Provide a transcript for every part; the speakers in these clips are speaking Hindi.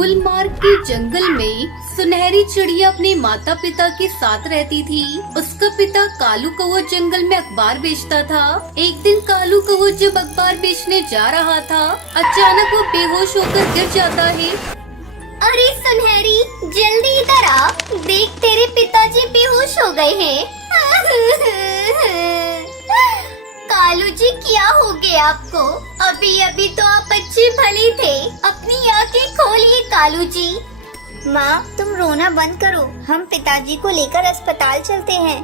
गुलमार्ग के जंगल में सुनहरी चिड़िया अपने माता पिता के साथ रहती थी। उसका पिता कालू कौवा जंगल में अखबार बेचता था। एक दिन कालू कौवा जब अखबार बेचने जा रहा था, अचानक वो बेहोश होकर गिर जाता है। अरे सुनहरी, जल्दी इधर आ, देख तेरे पिताजी बेहोश हो गए हैं। कालू जी, क्या हो गया आपको? अभी अभी तो आप अच्छे भले थे, अपनी आंखें खोलिए कालू जी। माँ, तुम रोना बंद करो, हम पिताजी को लेकर अस्पताल चलते हैं।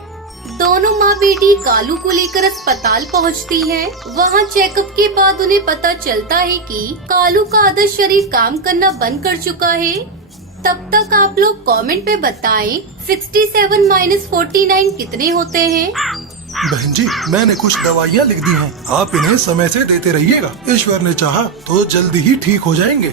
दोनों माँ बेटी कालू को लेकर अस्पताल पहुँचती हैं। वहाँ चेकअप के बाद उन्हें पता चलता है कि कालू का आधा शरीर काम करना बंद कर चुका है। तब तक आप लोग कमेंट में बताएं 67 - 49 कितने होते हैं। बहन जी, मैंने कुछ दवाइयाँ लिख दी हैं, आप इन्हें समय से देते रहिएगा। ईश्वर ने चाहा तो जल्दी ही ठीक हो जाएंगे।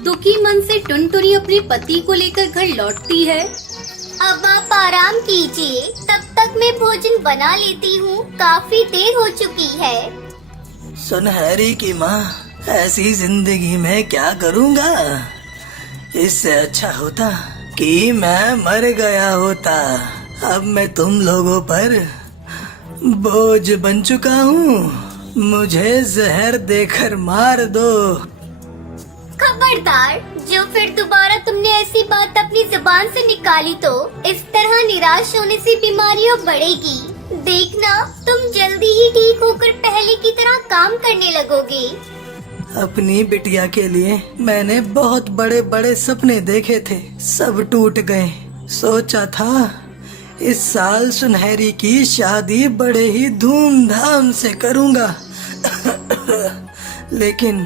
दुखी मन से टुनटुनी अपने पति को लेकर घर लौटती है। अब आप आराम कीजिए, तब तक मैं भोजन बना लेती हूँ, काफी देर हो चुकी है। सुनहरी की माँ, ऐसी जिंदगी में क्या करूँगा? इससे अच्छा होता कि मैं मर गया होता। अब मैं तुम लोगों पर बोझ बन चुका हूँ, मुझे जहर देकर मार दो। खबरदार, जो फिर दोबारा तुमने ऐसी बात अपनी जुबान से निकाली तो इस तरह निराश होने से बीमारियाँ बढ़ेगी। देखना, तुम जल्दी ही ठीक होकर पहले की तरह काम करने लगोगे। अपनी बिटिया के लिए मैंने बहुत बड़े बड़े सपने देखे थे, सब टूट गए। सोचा था इस साल सुनहरी की शादी बड़े ही धूमधाम से करूँगा। लेकिन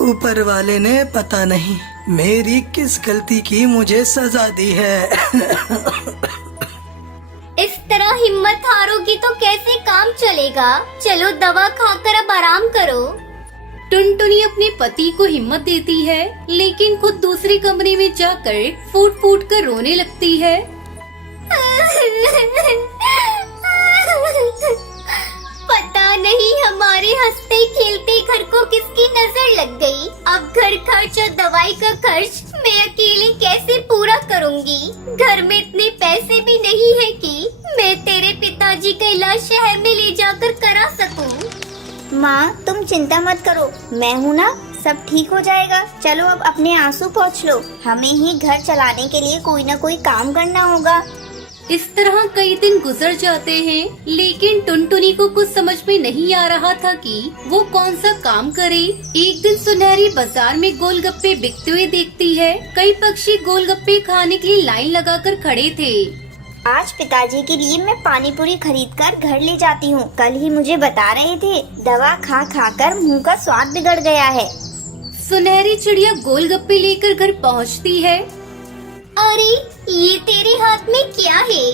ऊपर वाले ने पता नहीं मेरी किस गलती की मुझे सजा दी है। इस तरह हिम्मत हारोगी तो कैसे काम चलेगा? चलो दवा खाकर अब आराम करो। टुनटुनी अपने पति को हिम्मत देती है, लेकिन खुद दूसरे कमरे में जाकर फूट फूट कर रोने लगती है। पता नहीं हमारे हंसते खेलते घर को किसकी नजर लग गई। अब घर खर्च और दवाई का खर्च मैं अकेले कैसे पूरा करूंगी? घर में इतने पैसे भी नहीं है कि मैं तेरे पिताजी का इलाज शहर में ले जाकर करा सकूं। माँ, तुम चिंता मत करो, मैं हूँ ना, सब ठीक हो जाएगा। चलो अब अपने आंसू पोंछ लो, हमें ही घर चलाने के लिए कोई न कोई काम करना होगा। इस तरह कई दिन गुजर जाते हैं, लेकिन टुनटुनी को कुछ समझ में नहीं आ रहा था कि वो कौन सा काम करे। एक दिन सुनहरी बाजार में गोलगप्पे बिकते हुए देखती है। कई पक्षी गोलगप्पे खाने के लिए लाइन लगाकर खड़े थे। आज पिताजी के लिए मैं पानी पूरी खरीद कर घर ले जाती हूँ। कल ही मुझे बता रहे थे, दवा खा खा कर मुँह का स्वाद बिगड़ गया है। सुनहरी चिड़िया गोलगप्पे लेकर घर पहुँचती है। अरे, ये तेरे हाथ में क्या है?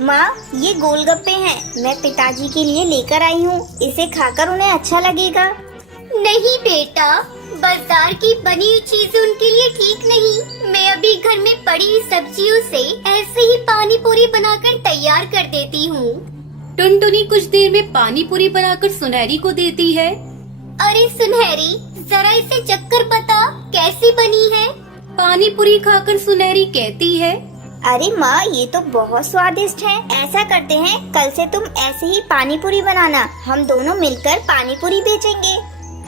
माँ, ये गोलगप्पे हैं, मैं पिताजी के लिए लेकर आई हूँ। इसे खाकर उन्हें अच्छा लगेगा। नहीं बेटा, बाजार की बनी हुई चीजें उनके लिए ठीक नहीं। मैं अभी घर में पड़ी हुई सब्जियों से ऐसे ही पानी पूरी बनाकर तैयार कर देती हूँ। टुनटुनी कुछ देर में पानी पूरी बनाकर सुनहरी को देती है। अरे सुनहरी, जरा इसे चक्कर बता, कैसी बनी है? पानी पूरी खाकर सुनहरी कहती है, अरे माँ, ये तो बहुत स्वादिष्ट है। ऐसा करते हैं, कल से तुम ऐसे ही पानी पूरी बनाना, हम दोनों मिलकर पानी पूरी बेचेंगे।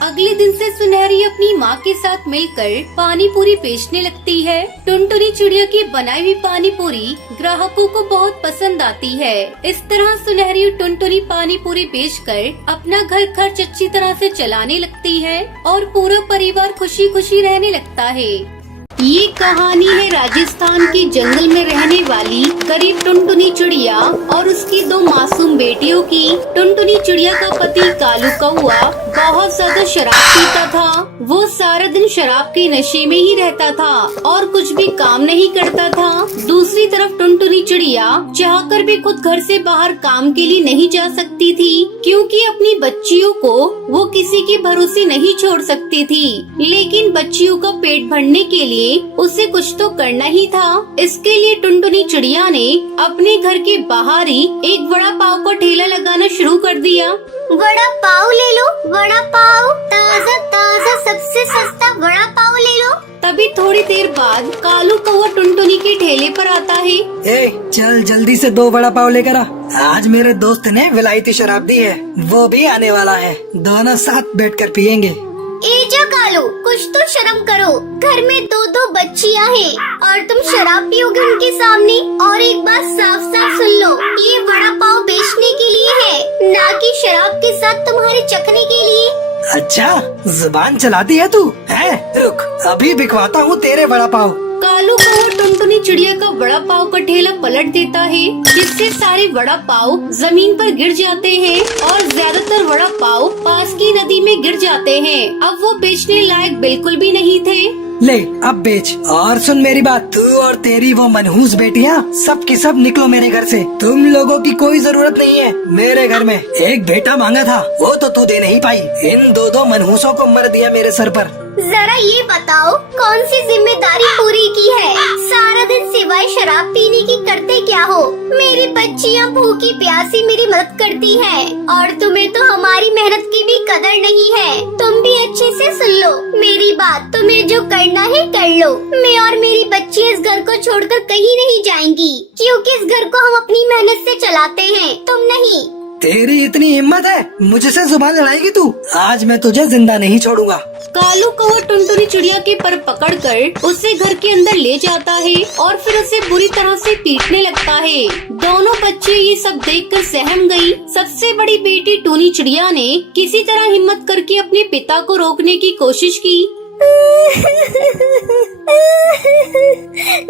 अगले दिन से सुनहरी अपनी माँ के साथ मिलकर पानी पूरी बेचने लगती है। टुनटुनी चिड़िया की बनाई हुई पानी पूरी ग्राहकों को बहुत पसंद आती है। इस तरह सुनहरी और टुनटुनी पानी पूरी बेचकर अपना घर खर्च अच्छी तरह से चलाने लगती है और पूरा परिवार खुशी खुशी रहने लगता है। ये कहानी है राजस्थान के जंगल में रहने वाली गरीब टुनटुनी चिड़िया और उसकी दो मासूम बेटियों की। टुनटुनी चिड़िया का पति कालू कौवा बहुत ज्यादा शराब पीता था। वो सारा दिन शराब के नशे में ही रहता था और कुछ भी काम नहीं करता था। दूसरी तरफ टुनटुनी चिड़िया चाहकर भी खुद घर से बाहर काम के लिए नहीं जा सकती थी, क्योंकि अपनी बच्चियों को वो किसी के भरोसे नहीं छोड़ सकती थी। लेकिन बच्चियों का पेट भरने के लिए उसे कुछ तो करना ही था। इसके लिए टुनटुनी चिड़िया ने अपने घर के बाहर ही एक बड़ा पाव का ठेला लगाना शुरू कर दिया। वड़ा पाव ले लो, वड़ा पाव ताज़ा ताज़ा सबसे सस्ता वड़ा पाव ले लो। तभी थोड़ी देर बाद कालू कौवा टुनटुनी के ठेले पर आता है। ए, चल जल्दी से 2 वड़ा पाव लेकर आ। आज मेरे दोस्त ने विलायती शराब दी है, वो भी आने वाला है, दोनों साथ बैठकर पियेंगे। ए जो कालू, कुछ तो शर्म करो, घर में 2 बच्चियां हैं और तुम शराब पियोगे उनके सामने। और एक बात साफ साफ सुन लो, ये वड़ा पाव बेचने के लिए है, ना कि शराब के साथ तुम्हारे चखने के लिए। अच्छा, जुबान चलाती है तू, है? रुक, अभी बिकवाता हूँ तेरे वड़ा पाव। कालू कौवा टुनटुनी चिड़िया का वड़ा पाव का ठेला पलट देता है, जिससे सारे वड़ा पाव जमीन पर गिर जाते हैं और ज्यादातर वड़ा पाव पास की नदी में गिर जाते हैं। अब वो बेचने लायक बिल्कुल भी नहीं थे। ले अब बेच। और सुन मेरी बात, तू और तेरी वो मनहूस बेटियां सब की सब निकलो मेरे घर से। तुम लोगों की कोई जरूरत नहीं है मेरे घर में। एक बेटा मांगा था, वो तो तू दे नहीं पाई। इन 2 मनहूसों को मर दिया मेरे सर पर। जरा ये बताओ, कौन सी जिम्मेदारी पूरी की है? सारा दिन सिवाय शराब पीने की करते क्या हो? मेरी बच्चियां भूखी प्यासी मेरी मदद करती हैं और तुम्हें तो हमारी मेहनत की भी कदर नहीं है। तुम भी अच्छे से सुन लो मेरी बात, तुम्हें जो करना है कर लो। मैं और मेरी बच्ची इस घर को छोड़कर कहीं नहीं जाएंगी, क्योंकि इस घर को हम अपनी मेहनत से चलाते हैं, तुम नहीं। तेरी इतनी हिम्मत है, मुझसे जुबान लड़ाएगी तू? आज मैं तुझे जिंदा नहीं छोड़ूंगा। कालू कौवा टुनटुनी चिड़िया के पर पकड़कर उसे घर के अंदर ले जाता है और फिर उसे बुरी तरह से पीटने लगता है। दोनों बच्चे ये सब देखकर सहम गई। सबसे बड़ी बेटी टूनी चिड़िया ने किसी तरह हिम्मत करके अपने पिता को रोकने की कोशिश की।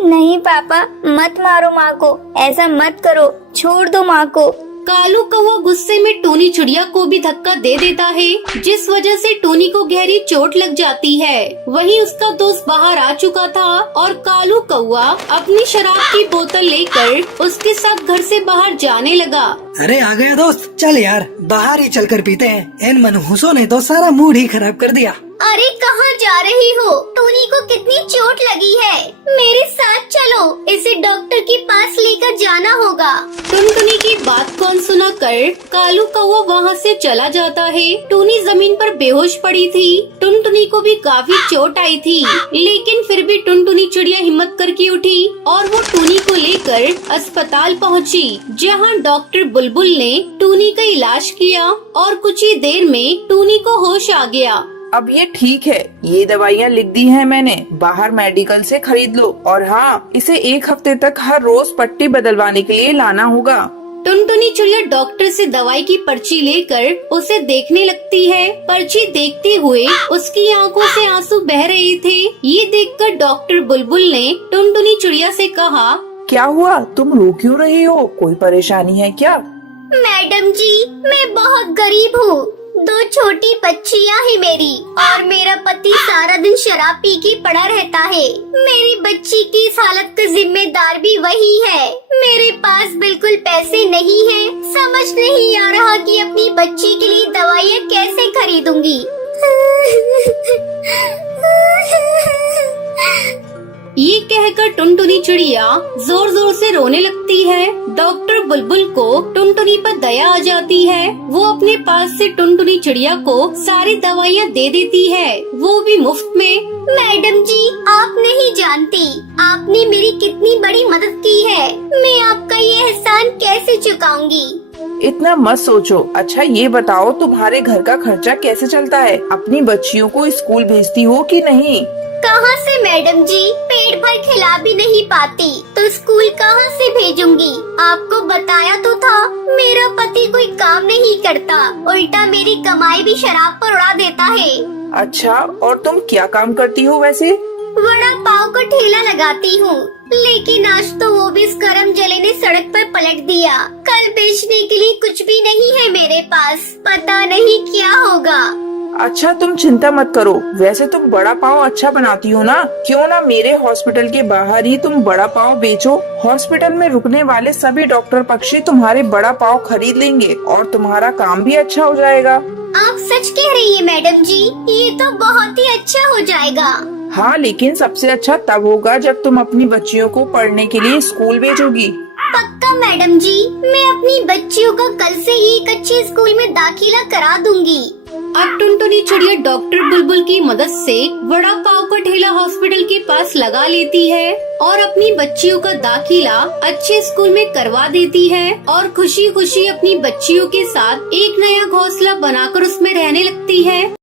नहीं पापा, मत मारो माँ को, ऐसा मत करो, छोड़ दो माँ को। कालू कौवा गुस्से में टूनी चिड़िया को भी धक्का दे देता है, जिस वजह से टूनी को गहरी चोट लग जाती है। वहीं उसका दोस्त बाहर आ चुका था और कालू कौवा अपनी शराब की बोतल लेकर उसके साथ घर से बाहर जाने लगा। अरे आ गया दोस्त, चल यार बाहर ही चलकर पीते हैं। इन मनहूसों ने तो सारा मूड ही खराब कर दिया। अरे कहाँ जा रही हो? टूनी को कितनी चोट लगी है, मेरे साथ चलो, इसे डॉक्टर के पास लेकर जाना होगा। टुनटुनी की बात को अनसुना कर कालू कौवा वहाँ से चला जाता है। टूनी जमीन पर बेहोश पड़ी थी। टुनटुनी को भी काफी चोट आई थी, लेकिन फिर भी टुनटुनी चिड़िया हिम्मत करके उठी और वो टूनी को लेकर अस्पताल पहुँची, जहाँ डॉक्टर बुलबुल ने टूनी का इलाज किया और कुछ ही देर में टूनी को होश आ गया। अब ये ठीक है, ये दवाइयाँ लिख दी हैं मैंने, बाहर मेडिकल से खरीद लो। और हाँ, इसे 1 हफ्ते तक हर रोज पट्टी बदलवाने के लिए लाना होगा। टुनटुनी चिड़िया डॉक्टर से दवाई की पर्ची लेकर उसे देखने लगती है। पर्ची देखते हुए उसकी आंखों से आंसू बह रहे थे। ये देखकर डॉक्टर बुलबुल ने टुनटुनी चिड़िया से कहा, क्या हुआ, तुम रो क्यों रही हो? कोई परेशानी है क्या? मैडम जी, मैं बहुत गरीब हूँ, 2 छोटी बच्चियाँ हैं मेरी और मेरा पति सारा दिन शराब पी के पड़ा रहता है। मेरी बच्ची की इस हालत का जिम्मेदार भी वही है। मेरे पास बिल्कुल पैसे नहीं है, समझ नहीं आ रहा कि अपनी बच्ची के लिए दवाइयाँ कैसे खरीदूंगी। ये कहकर टुनटुनी चिड़िया जोर जोर से रोने लगती है। डॉक्टर बुलबुल को टुनटुनी पर दया आ जाती है। वो अपने पास से टुनटुनी चिड़िया को सारी दवाइयाँ दे देती है, वो भी मुफ्त में। मैडम जी, आप नहीं जानती आपने मेरी कितनी बड़ी मदद की है। मैं आपका ये एहसान कैसे चुकाऊंगी? इतना मत सोचो। अच्छा ये बताओ, तुम्हारे घर का खर्चा कैसे चलता है? अपनी बच्चियों को स्कूल भेजती हो कि नहीं? कहाँ से मैडम जी, पेट भर खिला भी नहीं पाती तो स्कूल कहाँ से भेजूंगी? आपको बताया तो था, मेरा पति कोई काम नहीं करता, उल्टा मेरी कमाई भी शराब पर उड़ा देता है। अच्छा, और तुम क्या काम करती हो वैसे? वड़ा पाव का ठेला लगाती हूँ, लेकिन आज तो वो भी इस करम जले ने सड़क पर पलट दिया। कल बेचने के लिए कुछ भी नहीं है मेरे पास, पता नहीं क्या होगा। अच्छा तुम चिंता मत करो, वैसे तुम बड़ा पाव अच्छा बनाती हो ना, क्यों ना मेरे हॉस्पिटल के बाहर ही तुम बड़ा पाव बेचो। हॉस्पिटल में रुकने वाले सभी डॉक्टर पक्षी तुम्हारे बड़ा पाव खरीद लेंगे और तुम्हारा काम भी अच्छा हो जाएगा। आप सच कह रही है मैडम जी, ये तो बहुत ही अच्छा हो जाएगा। हाँ, लेकिन सबसे अच्छा तब होगा जब तुम अपनी बच्चियों को पढ़ने के लिए स्कूल भेजोगी। पक्का मैडम जी, मैं अपनी बच्चियों का कल से ही एक अच्छे स्कूल में दाखिला करा दूंगी। अब टुनटुनी चिड़िया डॉक्टर बुलबुल की मदद से वड़ा पाव का ठेला हॉस्पिटल के पास लगा लेती है और अपनी बच्चियों का दाखिला अच्छे स्कूल में करवा देती है और खुशी खुशी अपनी बच्चियों के साथ एक नया घोंसला बनाकर उसमें रहने लगती है।